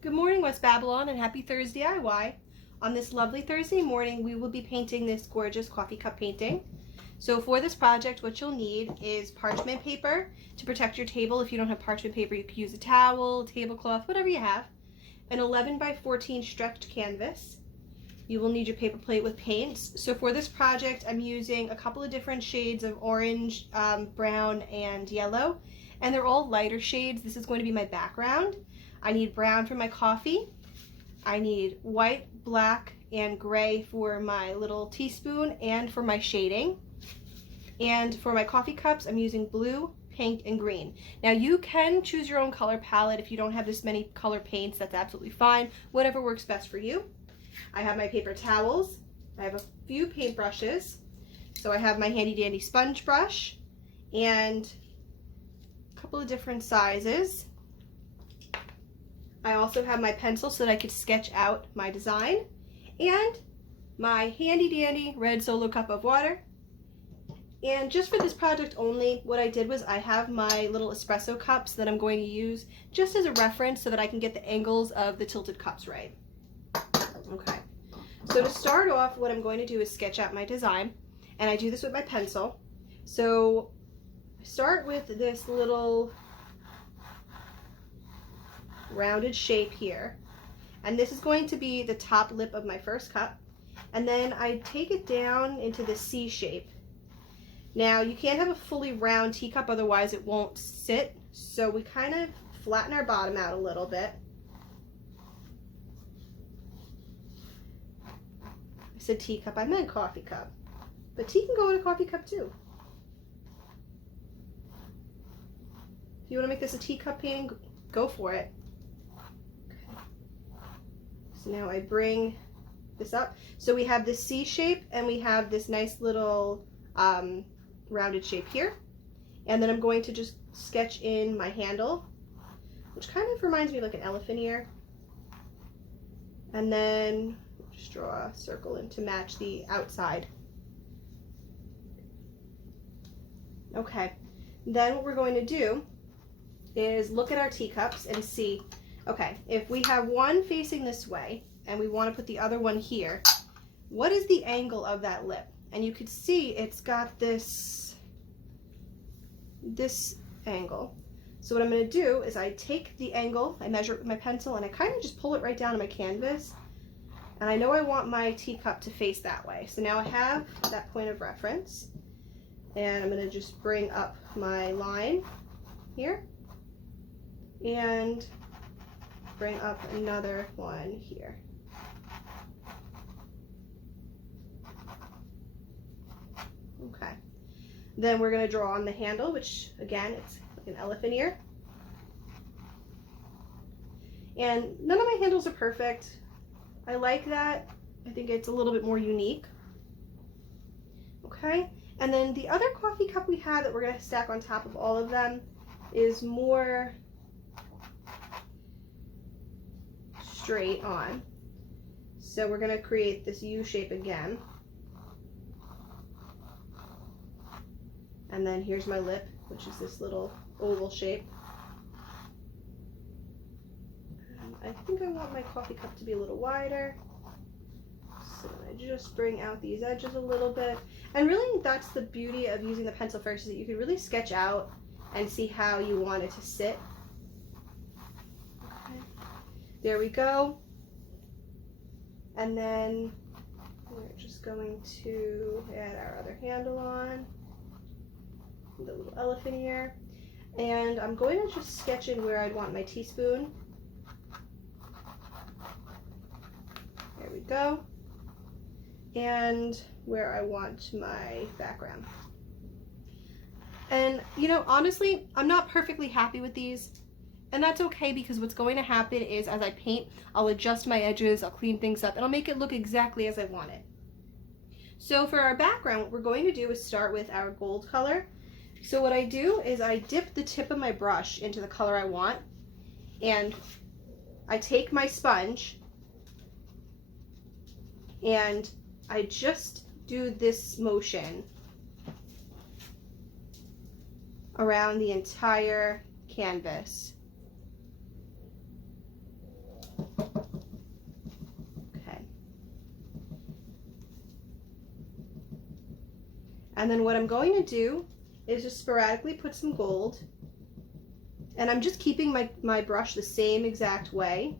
Good morning, West Babylon, and happy ThursD.I.Y. On this lovely Thursday morning, we will be painting this gorgeous coffee cup painting. So for this project, what you'll need is parchment paper to protect your table. If you don't have parchment paper, you could use a towel, tablecloth, whatever you have. An 11 by 14 stretched canvas. You will need your paper plate with paints. So for this project, I'm using a couple of different shades of orange, brown, and yellow, and they're all lighter shades. This is going to be my background. I need brown for my coffee. I need white, black, and gray for my little teaspoon and for my shading. And for my coffee cups, I'm using blue, pink, and green. Now you can choose your own color palette. If you don't have this many color paints, that's absolutely fine. Whatever works best for you. I have my paper towels. I have a few paintbrushes. So I have my handy dandy sponge brush and a couple of different sizes. I also have my pencil so that I could sketch out my design, and my handy dandy red Solo cup of water. And just for this project only, what I did was I have my little espresso cups that I'm going to use just as a reference so that I can get the angles of the tilted cups right. Okay, so to start off, what I'm going to do is sketch out my design, and I do this with my pencil. So I start with this little rounded shape here, and this is going to be the top lip of my first cup, and then I take it down into the C shape. Now you can't have a fully round teacup, otherwise it won't sit, so we kind of flatten our bottom out a little bit. I said teacup, I meant coffee cup, but tea can go in a coffee cup too. If you want to make this a teacup painting, go for it. So now I bring this up. So we have this C shape and we have this nice little rounded shape here. And then I'm going to just sketch in my handle, which kind of reminds me of like an elephant ear. And then just draw a circle in to match the outside. Okay, then what we're going to do is look at our teacups and see, okay, if we have one facing this way and we want to put the other one here, what is the angle of that lip? And you can see it's got this angle. So what I'm going to do is I take the angle, I measure it with my pencil, and I kind of just pull it right down on my canvas. And I know I want my teacup to face that way. So now I have that point of reference, and I'm going to just bring up my line here and bring up another one here. Okay. Then we're going to draw on the handle, which again, it's like an elephant ear. And none of my handles are perfect. I like that. I think it's a little bit more unique. Okay. And then the other coffee cup we have that we're going to stack on top of all of them is more straight on. So we're going to create this U shape again. And then here's my lip, which is this little oval shape. And I think I want my coffee cup to be a little wider. So I just bring out these edges a little bit. And really that's the beauty of using the pencil first, is that you can really sketch out and see how you want it to sit. Okay. There we go. And then we're just going to add our other handle on, the little elephant ear. And I'm going to just sketch in where I'd want my teaspoon. There we go. And where I want my background. And you know, honestly, I'm not perfectly happy with these. And that's okay, because what's going to happen is as I paint, I'll adjust my edges, I'll clean things up, and I'll make it look exactly as I want it. So for our background, what we're going to do is start with our gold color. So what I do is I dip the tip of my brush into the color I want, and I take my sponge and I just do this motion around the entire canvas. And then what I'm going to do is just sporadically put some gold. And I'm just keeping my brush the same exact way.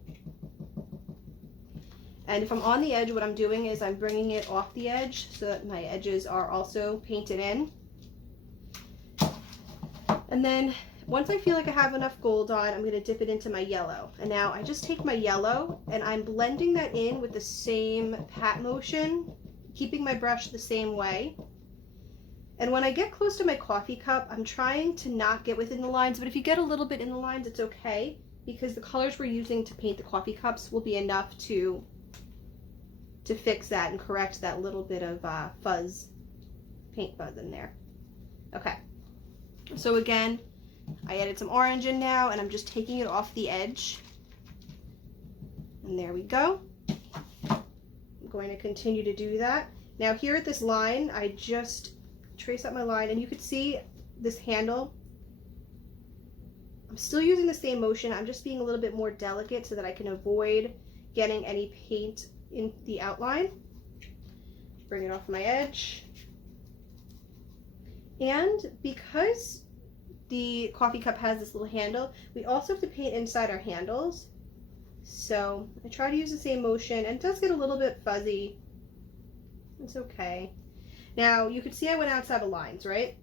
And if I'm on the edge, what I'm doing is I'm bringing it off the edge so that my edges are also painted in. And then once I feel like I have enough gold on, I'm going to dip it into my yellow. And now I just take my yellow and I'm blending that in with the same pat motion, keeping my brush the same way. And when I get close to my coffee cup, I'm trying to not get within the lines, but if you get a little bit in the lines, it's okay, because the colors we're using to paint the coffee cups will be enough to fix that and correct that little bit of paint fuzz in there. Okay, so again, I added some orange in now, and I'm just taking it off the edge. And there we go. I'm going to continue to do that. Now here at this line, I just trace up my line, and you could see this handle. I'm still using the same motion. I'm just being a little bit more delicate so that I can avoid getting any paint in the outline. Bring it off my edge. And because the coffee cup has this little handle, we also have to paint inside our handles. So I try to use the same motion, and it does get a little bit fuzzy. It's okay. Now you can see I went outside the lines, right?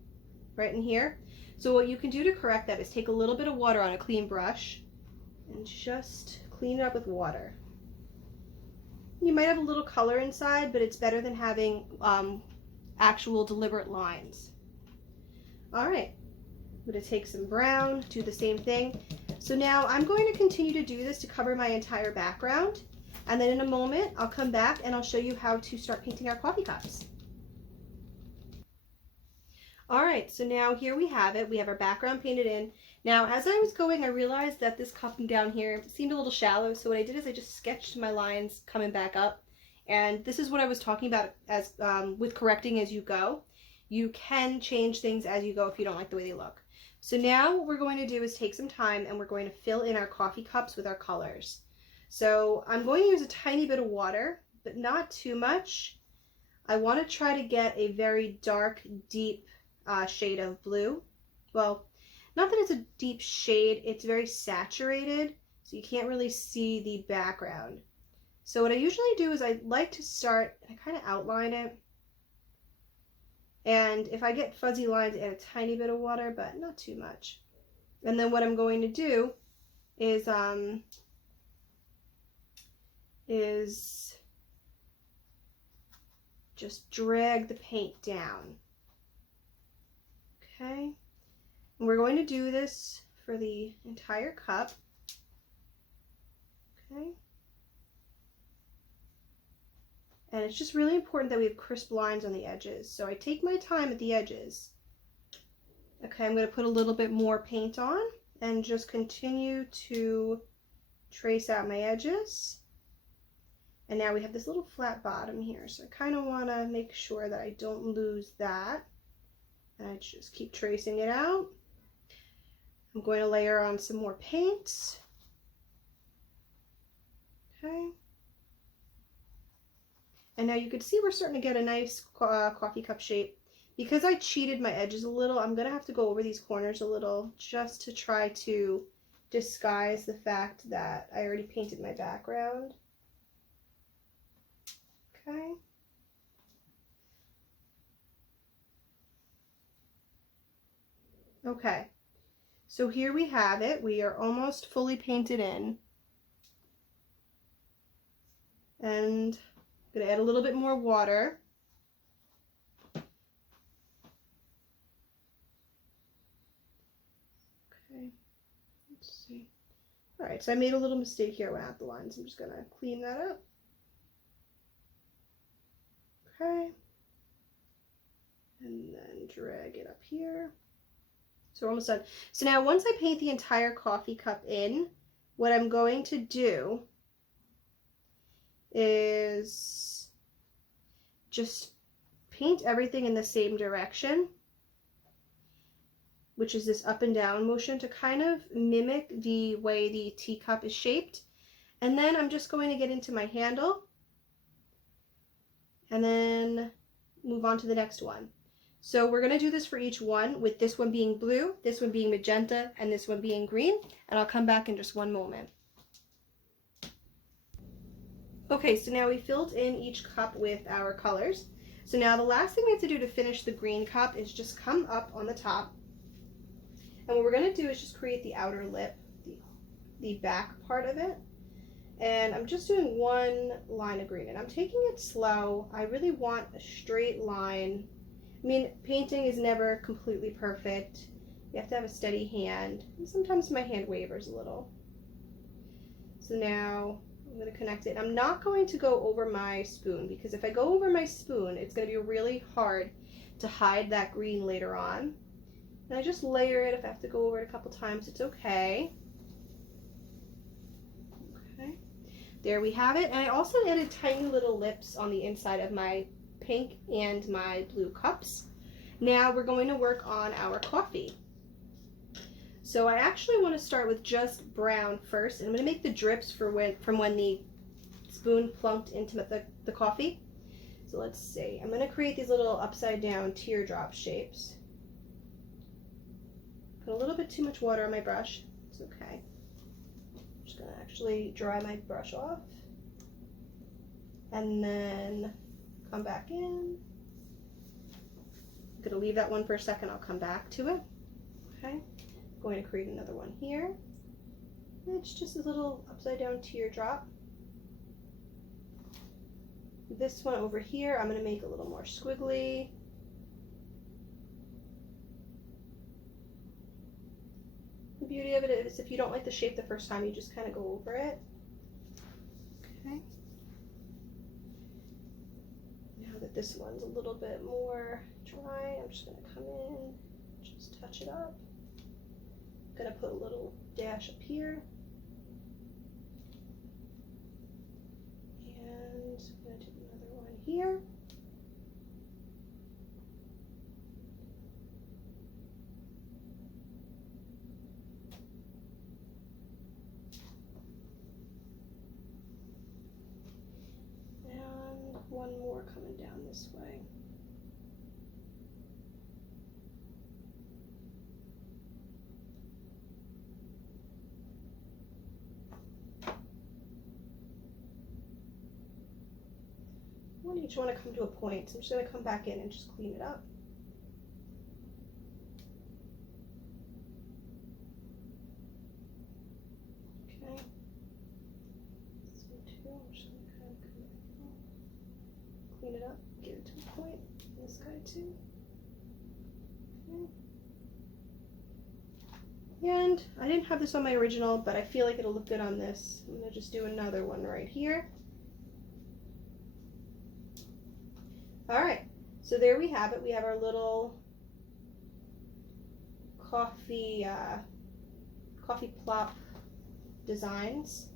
Right in here. So what you can do to correct that is take a little bit of water on a clean brush and just clean it up with water. You might have a little color inside, but it's better than having actual deliberate lines. All right, I'm going to take some brown, do the same thing. So now I'm going to continue to do this to cover my entire background, and then in a moment I'll come back and I'll show you how to start painting our coffee cups. All right, so now here we have it. We have our background painted in. Now, as I was going, I realized that this cup down here seemed a little shallow, so what I did is I just sketched my lines coming back up. And this is what I was talking about as with correcting as you go. You can change things as you go if you don't like the way they look. So now what we're going to do is take some time and we're going to fill in our coffee cups with our colors. So I'm going to use a tiny bit of water, but not too much. I want to try to get a very dark, deep shade of blue. Well, not that it's a deep shade, it's very saturated, so you can't really see the background. So what I usually do is I like to start, I kind of outline it, and if I get fuzzy lines, add a tiny bit of water, but not too much. And then what I'm going to do is just drag the paint down. Okay, and we're going to do this for the entire cup. Okay, and it's just really important that we have crisp lines on the edges. So I take my time at the edges. Okay, I'm going to put a little bit more paint on and just continue to trace out my edges. And now we have this little flat bottom here, so I kind of want to make sure that I don't lose that. And I just keep tracing it out. I'm going to layer on some more paint. Okay. And now you can see we're starting to get a nice coffee cup shape. Because I cheated my edges a little, I'm going to have to go over these corners a little just to try to disguise the fact that I already painted my background. Okay. Okay, so here we have it. We are almost fully painted in. And I'm going to add a little bit more water. Okay, let's see. All right, so I made a little mistake here without the lines. I'm just going to clean that up. Okay. And then drag it up here. So we're almost done. So now once I paint the entire coffee cup in, what I'm going to do is just paint everything in the same direction, which is this up and down motion to kind of mimic the way the teacup is shaped. And then I'm just going to get into my handle and then move on to the next one. So we're gonna do this for each one, with this one being blue, this one being magenta, and this one being green, and I'll come back in just one moment. Okay, so now we filled in each cup with our colors. So now the last thing we have to do to finish the green cup is just come up on the top. And what we're gonna do is just create the outer lip, the back part of it. And I'm just doing one line of green, and I'm taking it slow. I really want a straight line. I mean, painting is never completely perfect. You have to have a steady hand. And sometimes my hand wavers a little. So now I'm going to connect it. I'm not going to go over my spoon, because if I go over my spoon, it's going to be really hard to hide that green later on. And I just layer it. If I have to go over it a couple times, it's okay. Okay, there we have it. And I also added tiny little lips on the inside of my pink and my blue cups. Now we're going to work on our coffee. So I actually want to start with just brown first, and I'm going to make the drips from when the spoon plunked into the coffee. So let's see. I'm going to create these little upside down teardrop shapes. Put a little bit too much water on my brush. It's okay. I'm just going to actually dry my brush off. And then come back in. I'm going to leave that one for a second. I'll come back to it. Okay. Going to create another one here. It's just a little upside down teardrop. This one over here, I'm going to make a little more squiggly. The beauty of it is, if you don't like the shape the first time, you just kind of go over it. Okay. Now that this one's a little bit more dry, I'm just going to come in, just touch it up. I'm going to put a little dash up here. And I'm going to do another one here. And one more coming down this way. I want each one to come to a point, so I'm just going to come back in and just clean it up. Okay. This one too, I'm just going to kind of come back in, clean it up, get it to a point. This guy too. Okay. And I didn't have this on my original, but I feel like it'll look good on this. I'm going to just do another one right here. All right, so there we have it. We have our little coffee plop designs.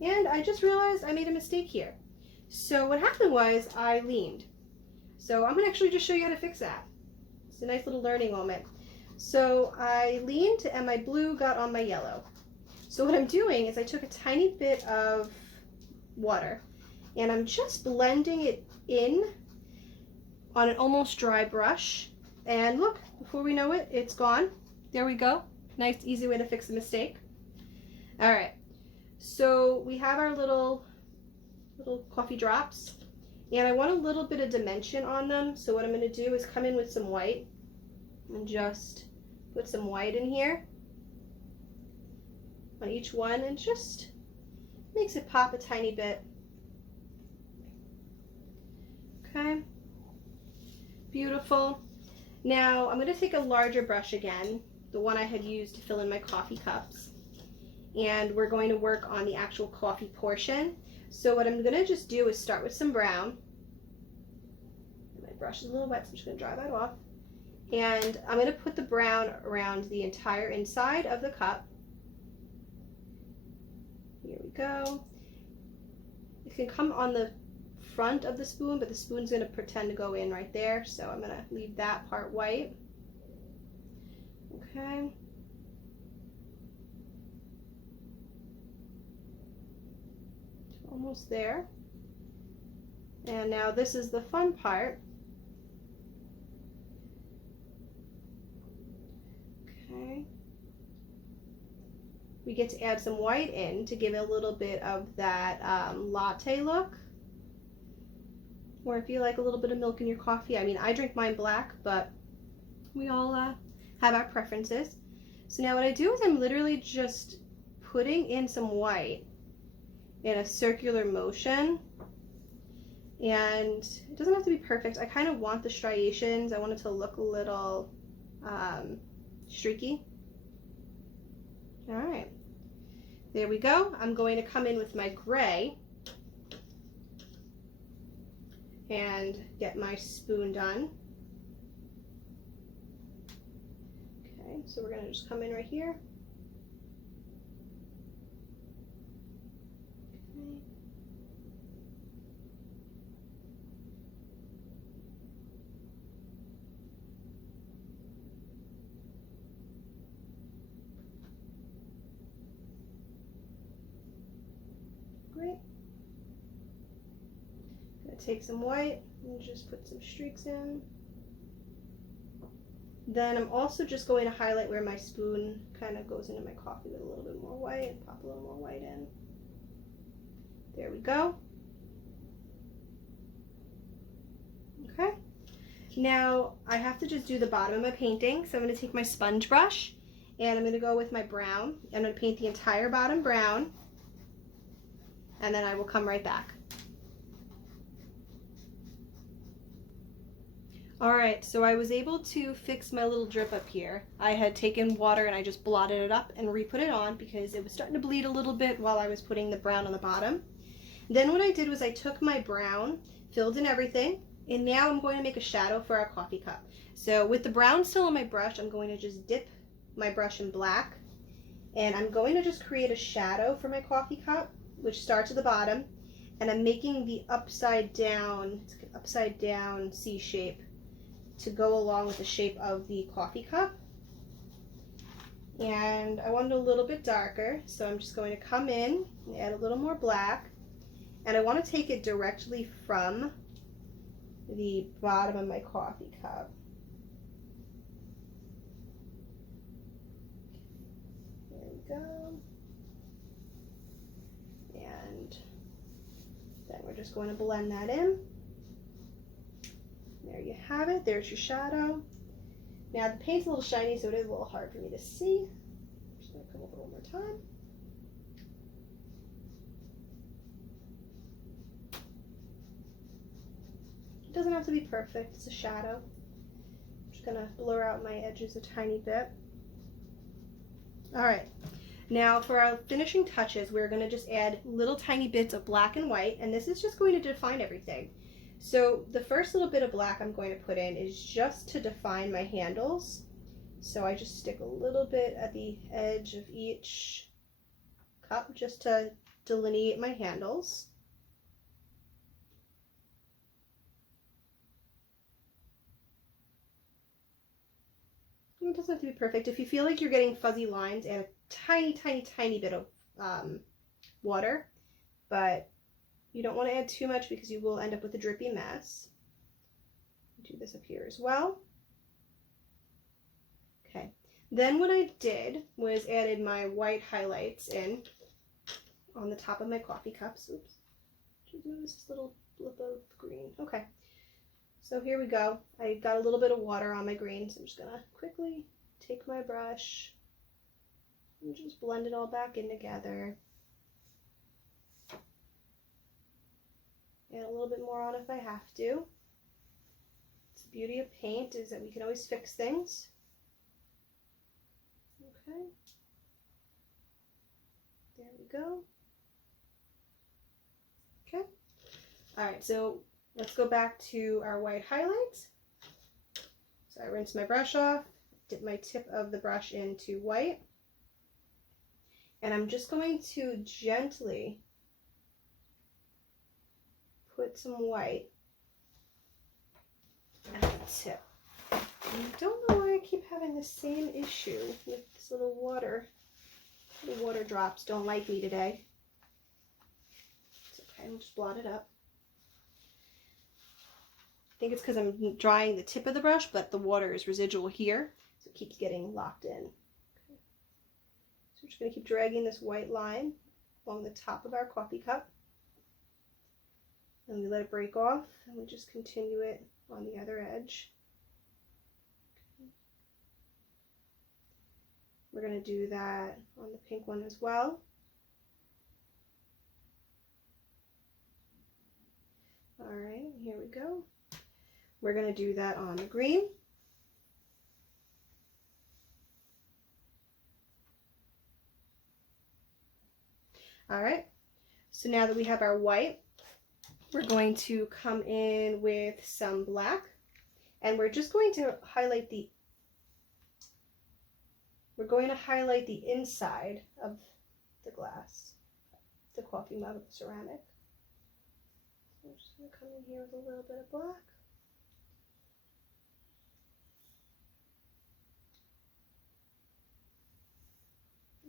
And I just realized I made a mistake here. So what happened was I leaned. So I'm gonna actually just show you how to fix that. It's a nice little learning moment. So I leaned and my blue got on my yellow. So what I'm doing is I took a tiny bit of water and I'm just blending it in on an almost dry brush. And look, before we know it, it's gone. There we go. Nice, easy way to fix a mistake. All right, so we have our little coffee drops, and I want a little bit of dimension on them. So what I'm going to do is come in with some white and just put some white in here on each one, and just makes it pop a tiny bit. Okay, beautiful. Now I'm going to take a larger brush again, the one I had used to fill in my coffee cups, and we're going to work on the actual coffee portion. So what I'm going to just do is start with some brown. My brush is a little wet, so I'm just going to dry that off. And I'm going to put the brown around the entire inside of the cup. Here we go. It can come on the front of the spoon, but the spoon's going to pretend to go in right there, so I'm going to leave that part white. Okay. Almost there. And now this is the fun part. Okay. We get to add some white in to give it a little bit of that latte look. Or if you like a little bit of milk in your coffee. I mean, I drink mine black, but we all have our preferences. So now what I do is I'm literally just putting in some white in a circular motion. And it doesn't have to be perfect. I kind of want the striations. I want it to look a little streaky. All right, there we go. I'm going to come in with my gray and get my spoon done. Okay, so we're gonna just come in right here. Okay. Great. Gonna take some white and just put some streaks in. Then I'm also just going to highlight where my spoon kind of goes into my coffee with a little bit more white and pop a little more white in. There we go. Okay. Now I have to just do the bottom of my painting, so I'm going to take my sponge brush and I'm going to go with my brown. I'm going to paint the entire bottom brown, and then I will come right back. Alright, so I was able to fix my little drip up here. I had taken water and I just blotted it up and re-put it on because it was starting to bleed a little bit while I was putting the brown on the bottom. Then what I did was I took my brown, filled in everything, and now I'm going to make a shadow for our coffee cup. So with the brown still on my brush, I'm going to just dip my brush in black, and I'm going to just create a shadow for my coffee cup, which starts at the bottom, and I'm making the upside down C shape to go along with the shape of the coffee cup. And I want it a little bit darker, so I'm just going to come in and add a little more black, and I want to take it directly from the bottom of my coffee cup. There we go. And then we're just going to blend that in. There you have it. There's your shadow. Now the paint's a little shiny, so it is a little hard for me to see. I'm just going to come over one more time. It doesn't have to be perfect. It's a shadow. I'm just going to blur out my edges a tiny bit. All right. Now for our finishing touches, we're going to just add little tiny bits of black and white, and this is just going to define everything. So the first little bit of black I'm going to put in is just to define my handles. So I just stick a little bit at the edge of each cup just to delineate my handles. It doesn't have to be perfect. If you feel like you're getting fuzzy lines, add a tiny, tiny, tiny bit of water, but you don't want to add too much because you will end up with a drippy mess. Do this up here as well. Okay. Then what I did was added my white highlights in on the top of my coffee cups. Oops. Just notice this little blip of green. Okay. So here we go. I got a little bit of water on my green, so I'm just going to quickly take my brush and just blend it all back in together. Add a little bit more on if I have to. It's the beauty of paint is that we can always fix things. Okay. There we go. Okay. All right, so let's go back to our white highlights. So I rinse my brush off, dip my tip of the brush into white, and I'm just going to gently put some white at the tip. And I don't know why I keep having the same issue with this little water. The water drops don't like me today. It's okay, I'll just blot it up. I think it's because I'm drying the tip of the brush, but the water is residual here, so it keeps getting locked in. just going to keep dragging this white line along the top of our coffee cup. And we let it break off, and we just continue it on the other edge. We're going to do that on the pink one as well. All right, here we go. We're going to do that on the green. All right, so now that we have our white, we're going to come in with some black, and we're just going to highlight the inside of the glass, the coffee mug of the ceramic. So I'm just going to come in here with a little bit of black.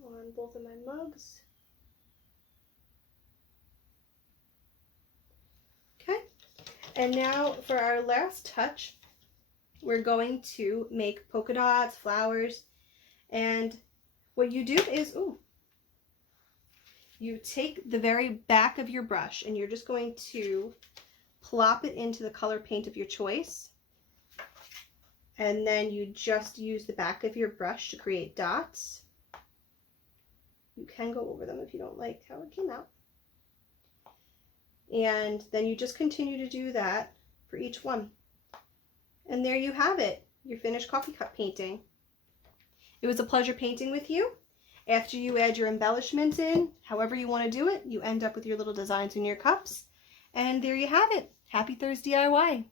On both of my mugs. Okay, and now for our last touch, we're going to make polka dots, flowers, and what you do is, you take the very back of your brush and you're just going to plop it into the color paint of your choice, and then you just use the back of your brush to create dots. You can go over them if you don't like how it came out. And then you just continue to do that for each one. And there you have it, your finished coffee cup painting. It was a pleasure painting with you. After you add your embellishments in, however you want to do it, you end up with your little designs in your cups. And there you have it. Happy ThursD.I.Y.